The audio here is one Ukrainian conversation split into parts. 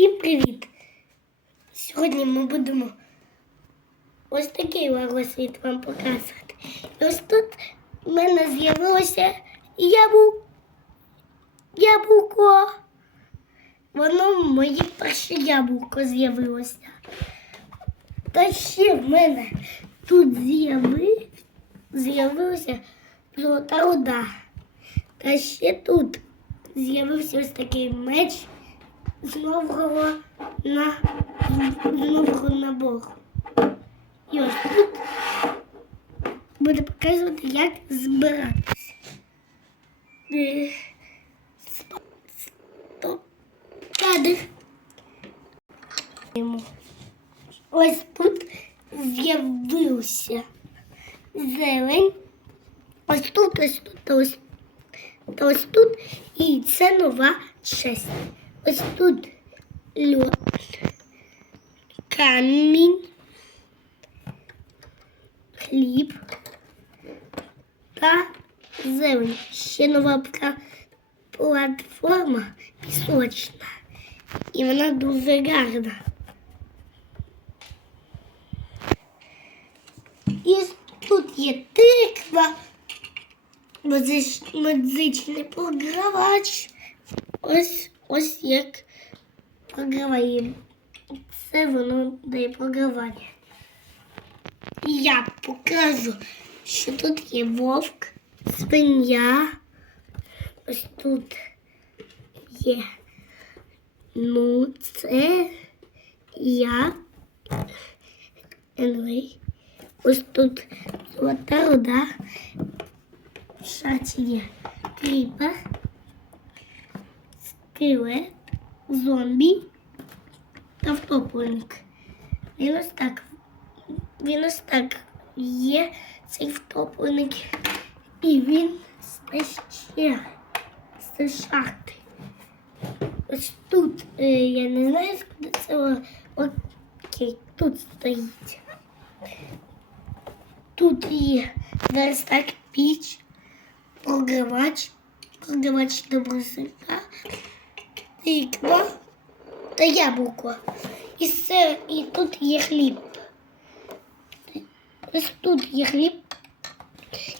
Всім привіт! Сьогодні ми будемо ось такий вагосвіт вам показувати. І ось тут в мене з'явилося ябу... яблуко. Воно моє перше яблуко з'явилося. Та ще в мене тут з'яви... з'явилася золота руда. Та ще тут з'явився ось такий меч з нового на з нового набору. І ось тут буду показувати, як збиратися. Е, сто- сто- Кадр. Ось тут з'явився зелень. Ось тут, ось тут, ось, ось тут. І це нова честь. Ось тут льод, камінь, хліб та зелень. Ще нова пла- платформа пісочна. І вона дуже гарна. І тут є тиква, музич- музичний програвач. Ось ось як програває. Це воно дає програвання. Я покажу, що тут є вовк, свиня. Ось тут є. Ну, це я. Anyway. Ось тут золота руда. В шаті є кріпер скелет, зомбі та втопленик. Він ось так. Він ось так є цей втопленик. І він з шахти. Ось тут, е, я не знаю, куди це. Окей, тут стоїть. Тут є верстак піч, програвач, програвач до брусика, тиква та яблуко. І, все, і тут є хліб. Ось тут є хліб.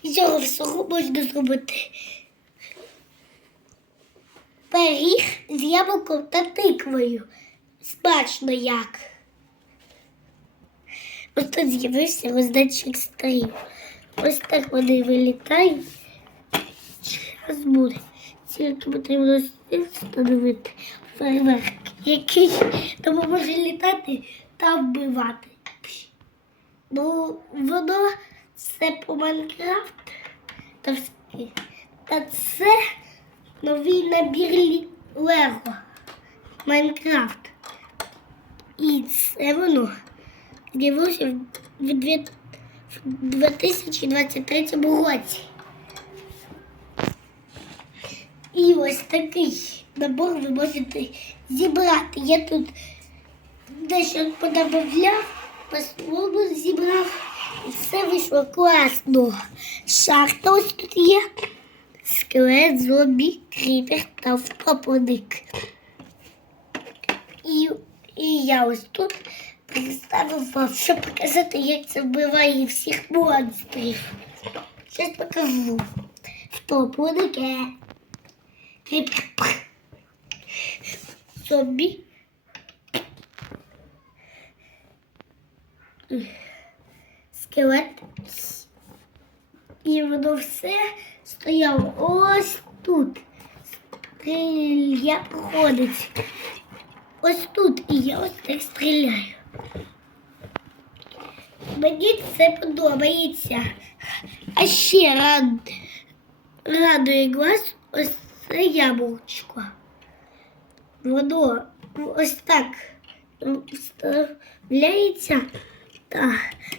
І цього всього можна зробити. Пиріг з яблуком та тиквою. Смачно як. Ось тут з'явився роздатчик стрів. Ось так вони вилітають. Час буде. Тільки потрібно встановити фейерверк, який допоможе літати та вбивати. Ну, воно це по Майнкрафт та. Та це новий набір Лего Майнкрафт. І це воно з'явилося в 2023 році. І ось такий набор ви можете зібрати. Я тут дещо подобавляв, по-своєму зібрав. І все вийшло класно. Шахта ось тут є. Скелет, зомбі, кріпер та втопленик. І, і я ось тут представив вам, щоб показати, як це вбиває всіх монстрів. Зараз покажу. Втопленики. Кріпер. Зомбі. Скелет. І воно все стояло ось тут. Стрілья проходить. Ось тут і я ось так стріляю. Мені це подобається. А ще рад... радує глаз ось це яблучко. Воно ось так вставляється та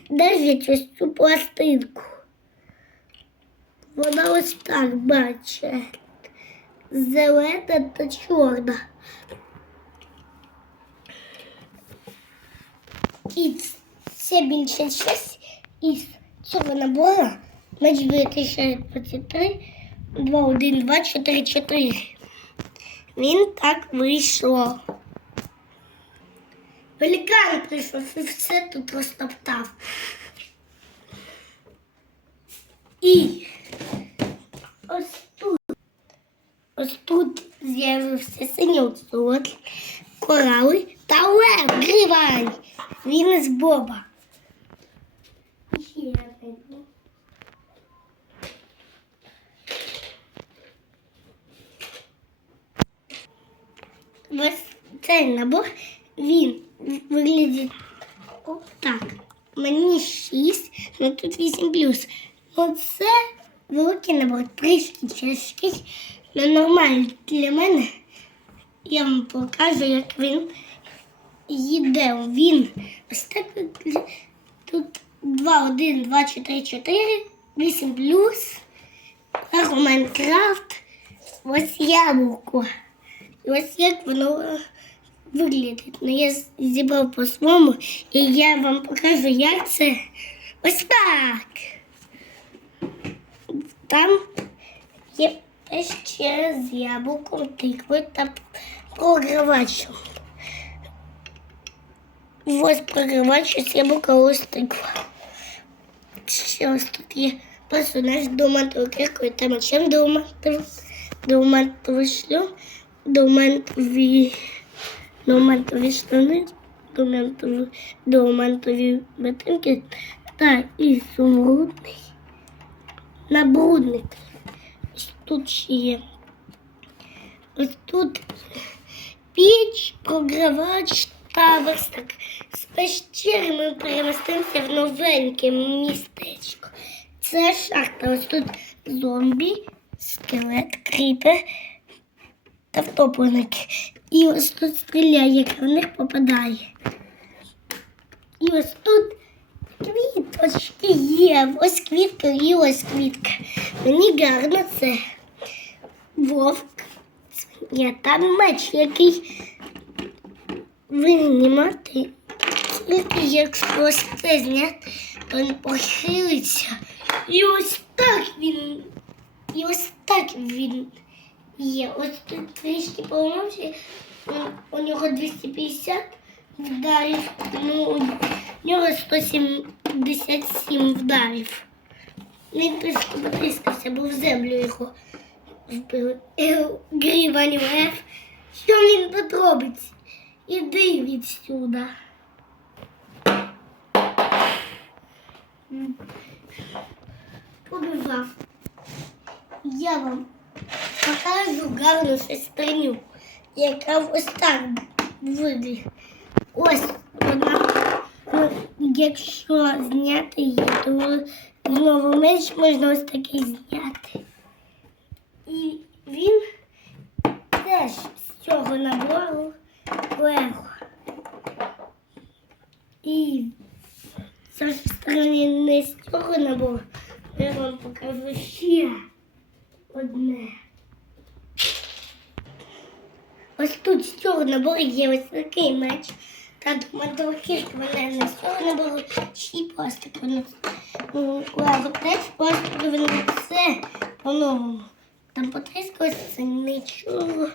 держить ось цю пластинку. Вона ось так бачить. Зелена та чорна. І це більше щось із цього набору на 2023 2, 1, 2, 4, 4. Він так вийшло. Великан прийшов і все тут розтоптав. І ось тут, ось тут з'явився синій золот, корали та лев гривань. Він із Боба. Ще один. Ось цей набор, він виглядить отак. Мені 6, ну тут 8 плюс. Ну це великий набор, трішки тяжкий, але нормальний для мене. Я вам покажу, як він їде. Він ось так тут 2, 1, 2, 4, 4, 8 плюс. Майнкрафт. Ось яблуко. І ось як воно виглядить. Ну, я з- зібрав по-своєму, і я вам покажу, як це. Ось так. Там є ще з яблуком, тиквою та програвачем. Ось програвач з яблука, ось тиква. Ще ось тут є персонаж домантовою кіркою та мечем домантовим, домантовий шлюм, Домантові, домантові штани, домантові, домантові ботинки та ізумрудний набрудник. Ось тут ще є. Ось тут піч, програвач та верстак. З пещери ми перемістимося в новеньке містечко. Це шахта. Ось тут зомбі, скелет, кріпер та втопленик. І ось тут стріляє, яка в них попадає. І ось тут квіточки є. Ось квітка і ось квітка. Мені гарно це вовк. Я там меч, який винімати. Тільки якщо це зняти, то він похилиться. І ось так він. І ось так він є. Ось тут трішки поламався. У нього 250 вдарів. Ну, у нього 177 вдарів. Він трішки потріскався, бо в землю його вбили. Е, Грівань Лев. Що він тут робить? Іди відсюди. М. Побивав. Я вам покажу гарну сестриню, яка ось так виглядає. Ось вона. Ну, Якщо зняти її, то знову менш можна ось такий зняти. І він теж з цього набору Лего. І ж сторони не з цього набору. Я вам покажу ще одне. Ось тут з цього набору є ось такий меч. Та думаю, кішка вона не з цього набору, ще й пластик. Лего теж пластик, вона все по-новому. Там потріскалося нічого.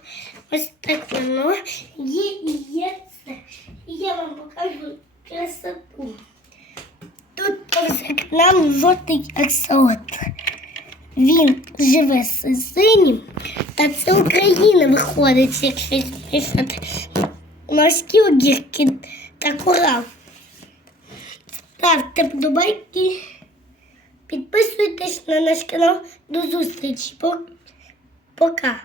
Ось так воно є і є це. І я вам покажу красоту. Тут повзе к нам жовтий аксолот. Він живе з синім, та це Україна виходить, якщо писати морські огірки та корал. Ставте вподобайки, підписуйтесь на наш канал. До зустрічі. Пока.